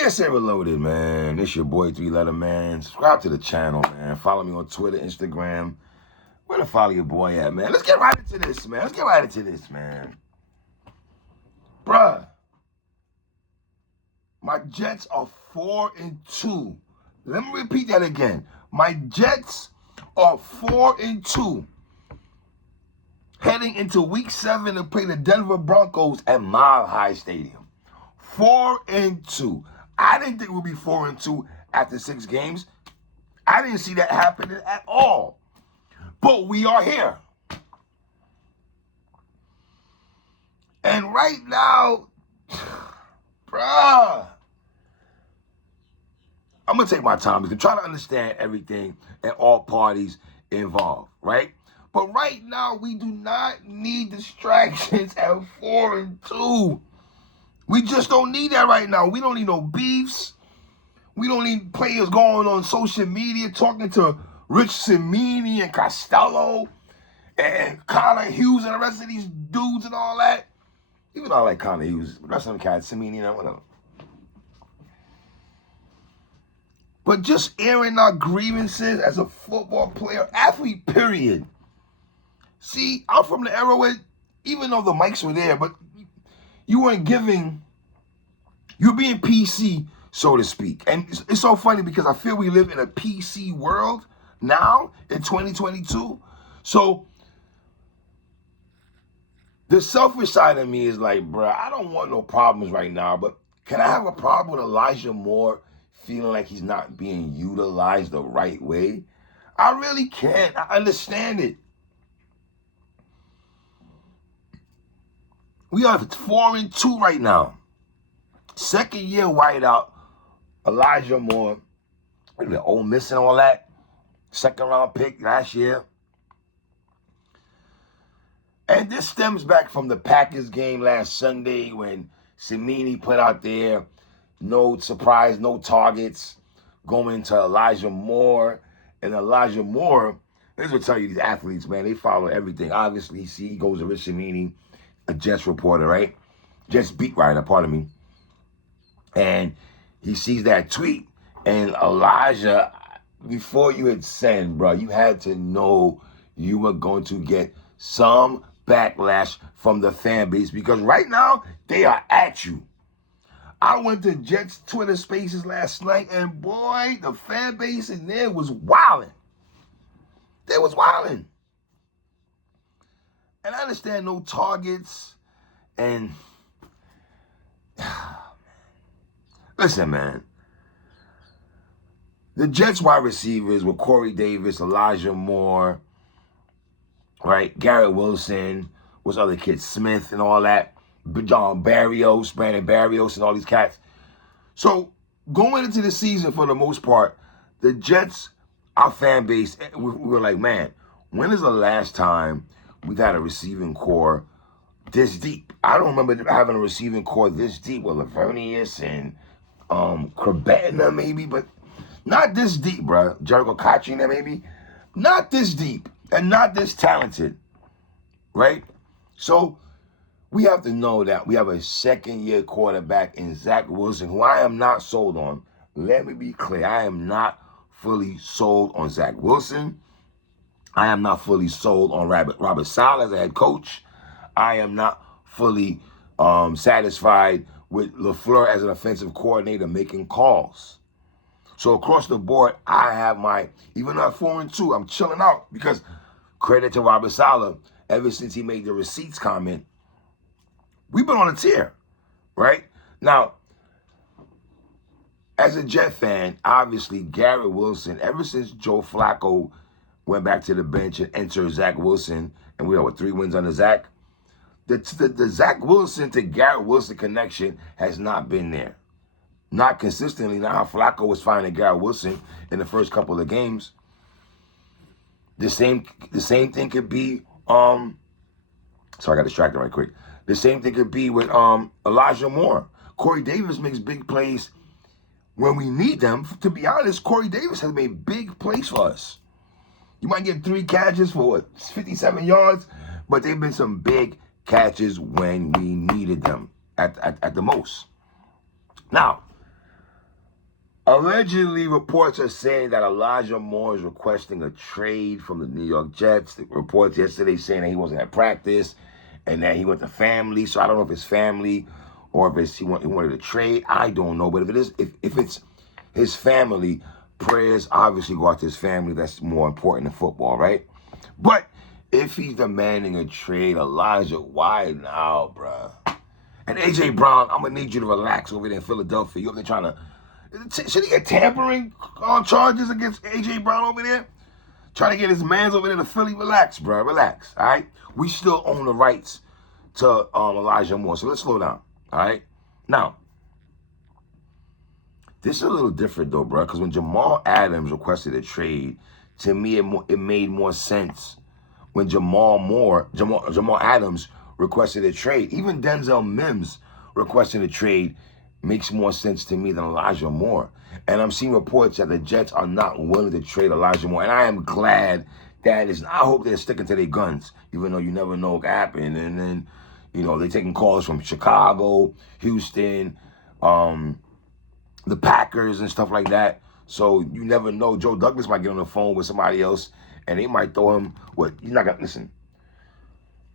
PSA Reloaded, man. It's your boy, 3-Letter Man. Subscribe to the channel, man. Follow me on Twitter, Instagram. Where to follow your boy at, man? Let's get right into this, man. Bruh, my Jets are 4-2. Let me repeat that again. My Jets are 4-2. Heading into week 7 to play the Denver Broncos at Mile High Stadium. 4-2. I didn't think we'd be 4-2 after 6 games. I didn't see that happening at all. But we are here. And right now, bruh, I'm going to take my time to try to understand everything and all parties involved, right? But right now, we do not need distractions at 4-2. We just don't need that right now. We don't need no beefs. We don't need players going on social media talking to Rich Cimini and Costello and Connor Hughes and the rest of these dudes and all that. Even though I like Connor Hughes, the rest of them cats, Cimini and whatever. But just airing our grievances as a football player, athlete, period. See, I'm from the era where, even though the mics were there, but you weren't giving, you're being PC, so to speak. And it's so funny because I feel we live in a PC world now in 2022. So the selfish side of me is like, bruh, I don't want no problems right now, but can I have a problem with Elijah Moore feeling like he's not being utilized the right way? I really can't. I understand it. We are 4-2 right now. Second year whiteout, Elijah Moore, the Ole Miss and all that. Second round pick last year. And this stems back from the Packers game last Sunday when Cimini put out there, no surprise, no targets, going to Elijah Moore. And Elijah Moore, this will tell you these athletes, man, they follow everything. Obviously, he goes to Rich Cimini, a Jets reporter, right? Jets beat writer, pardon me. And he sees that tweet. And Elijah, before you hit send, bro, you had to know you were going to get some backlash from the fan base because right now, they are at you. I went to Jets Twitter Spaces last night, and boy, the fan base in there was wilding. They was wilding. And I understand no targets, and listen, man. The Jets wide receivers were Corey Davis, Elijah Moore, right? Garrett Wilson, what's other kids, Smith and all that. Brandon Barrios and all these cats. So going into the season, for the most part, the Jets, our fan base, we were like, man, when is the last time we've had a receiving core this deep? I don't remember having a receiving core this deep with Lavernius and Krabetna maybe, but not this deep, bro. Jericho Katrina maybe. Not this deep and not this talented, right? So we have to know that we have a second-year quarterback in Zach Wilson, who I am not sold on. Let me be clear. I am not fully sold on Zach Wilson. I am not fully sold on Robert Saleh as a head coach. I am not fully satisfied with LaFleur as an offensive coordinator making calls. So across the board, I have even though I'm 4-2, I'm chilling out because credit to Robert Saleh, ever since he made the receipts comment, we've been on a tear, right? Now, as a Jet fan, obviously Garrett Wilson, ever since Joe Flacco went back to the bench and entered Zach Wilson, and we have 3 wins under Zach, the Zach Wilson to Garrett Wilson connection has not been there. Not consistently. Not how Flacco was finding Garrett Wilson in the first couple of games. The same thing could be, sorry, I got distracted right quick. The same thing could be with Elijah Moore. Corey Davis makes big plays when we need them. To be honest, Corey Davis has made big plays for us. You might get 3 catches for 57 yards, but they've been some big catches when we needed them at the most. Now, Allegedly, reports are saying that Elijah Moore is requesting a trade from the New York Jets. The reports yesterday saying that he wasn't at practice and that he went to family. So I don't know if it's family or if it's he wanted a trade. I don't know. But if it is, if it's his family, prayers obviously go out to his family. That's more important than football, right? But if he's demanding a trade, Elijah, why now, bruh? And A.J. Brown, I'm going to need you to relax over there in Philadelphia. You're trying to... Should he get tampering charges against A.J. Brown over there? Trying to get his mans over there to Philly? Relax, bro. Relax, all right? We still own the rights to Elijah Moore, so let's slow down, all right? Now, this is a little different, though, bro, because when Jamal Adams requested a trade, to me, it made more sense when Jamal Adams requested a trade. Even Denzel Mims requesting a trade makes more sense to me than Elijah Moore. And I'm seeing reports that the Jets are not willing to trade Elijah Moore. And I am glad that is. I hope they're sticking to their guns, even though you never know what happened. And then, you know, they're taking calls from Chicago, Houston, the Packers and stuff like that. So you never know. Joe Douglas might get on the phone with somebody else and they might throw him what you're not gonna listen.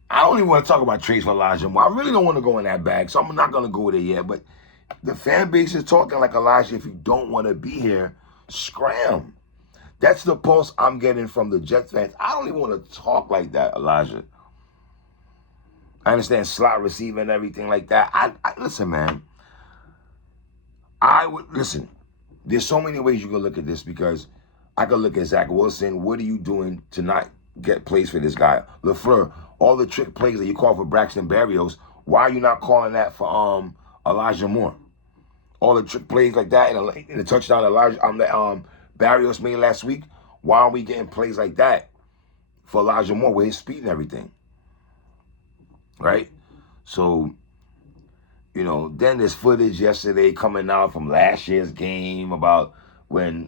I don't even want to talk about trades for Elijah Moore. I really don't want to go in that bag, so I'm not gonna go there yet. But the fan base is talking like Elijah. If you don't want to be here, scram. That's the pulse I'm getting from the Jets fans. I don't even want to talk like that, Elijah. I understand slot receiver and everything like that. I listen, man. I would listen. There's so many ways you can look at this because I could look at Zach Wilson. What are you doing to not get plays for this guy? LaFleur, all the trick plays that you call for Braxton Berrios, why are you not calling that for Elijah Moore? All the trick plays like that in the touchdown Barrios made last week, why are we getting plays like that for Elijah Moore with his speed and everything? Right? So, you know, then there's footage yesterday coming out from last year's game about when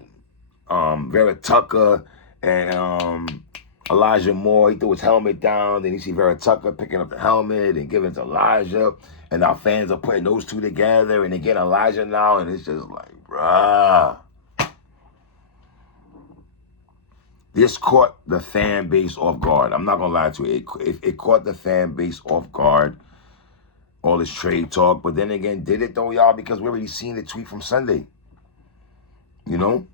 Vera Tucker and Elijah Moore, he threw his helmet down, then you see Vera Tucker picking up the helmet and giving it to Elijah, and our fans are putting those two together, and they get Elijah now, and it's just like, bruh. This caught the fan base off guard. I'm not going to lie to you. It caught the fan base off guard, all this trade talk. But then again, did it though, y'all? Because we already seen the tweet from Sunday. You know?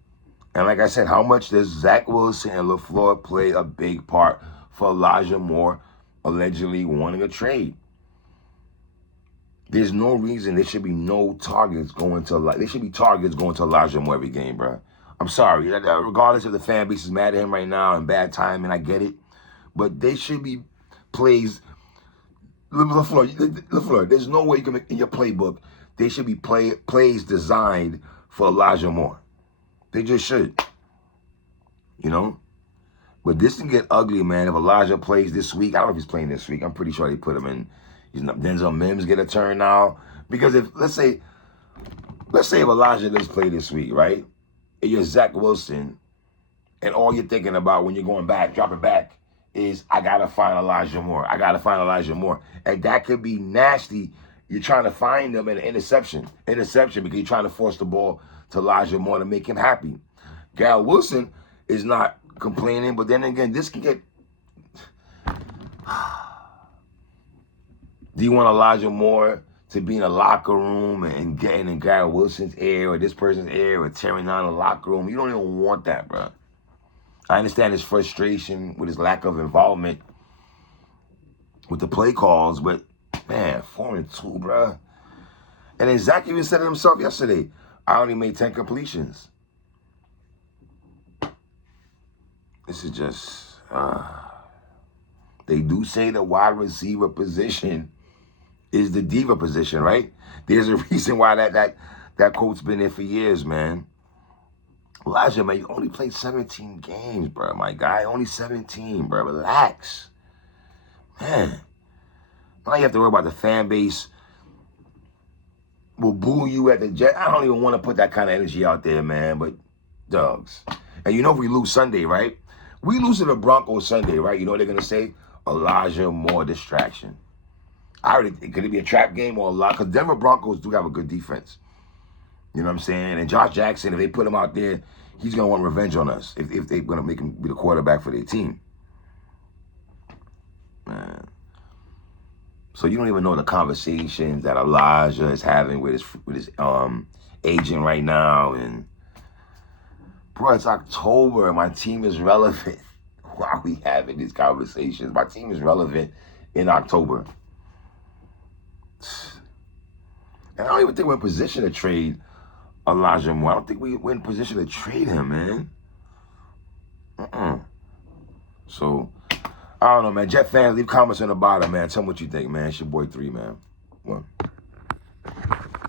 And like I said, how much does Zach Wilson and LaFleur play a big part for Elijah Moore allegedly wanting a trade? There's no reason there should be no targets going to there should be targets going to Elijah Moore every game, bro. I'm sorry. Regardless if the fan base is mad at him right now and bad timing, I get it. But they should be plays. LaFleur, there's no way you can make in your playbook. They should be plays designed for Elijah Moore. They just should. You know? But this can get ugly, man. If Elijah plays this week, I don't know if he's playing this week. I'm pretty sure they put him in. Denzel Mims get a turn now. Because if, let's say if Elijah does play this week, right? And you're Zach Wilson, and all you're thinking about when you're going back, dropping back, is I got to find Elijah Moore. I got to find Elijah Moore. And that could be nasty. You're trying to find him in an interception because you're trying to force the ball to Elijah Moore to make him happy. Garrett Wilson is not complaining, but then again, this can get... Do you want Elijah Moore to be in a locker room and getting in Garrett Wilson's ear or this person's ear or tearing down the locker room? You don't even want that, bro. I understand his frustration with his lack of involvement with the play calls, but man, 4-2, bro. And then Zach even said it himself yesterday. I only made 10 completions. This is just, they do say the wide receiver position is the diva position, right? There's a reason why that quote's been there for years, man. Elijah, man, you only played 17 games, bro, my guy. Only 17, bro. Relax. Man. Now you have to worry about the fan base will boo you at the Jet. I don't even want to put that kind of energy out there, man, but dogs. And you know if we lose Sunday, right? We lose to the Broncos Sunday, right? You know what they're going to say? Elijah Moore distraction. Could it be a trap game or a lot? Because Denver Broncos do have a good defense. You know what I'm saying? And Josh Jackson, if they put him out there, he's going to want revenge on us if they're going to make him be the quarterback for their team. Man. So you don't even know the conversations that Elijah is having with his agent right now. And, bro, it's October and my team is relevant. Why are we having these conversations? My team is relevant in October. And I don't even think we're in position to trade Elijah Moore. I don't think we're in position to trade him, man. So, I don't know, man. Jet fans, leave comments on the bottom, man. Tell me what you think, man. It's your boy 3, man. 1.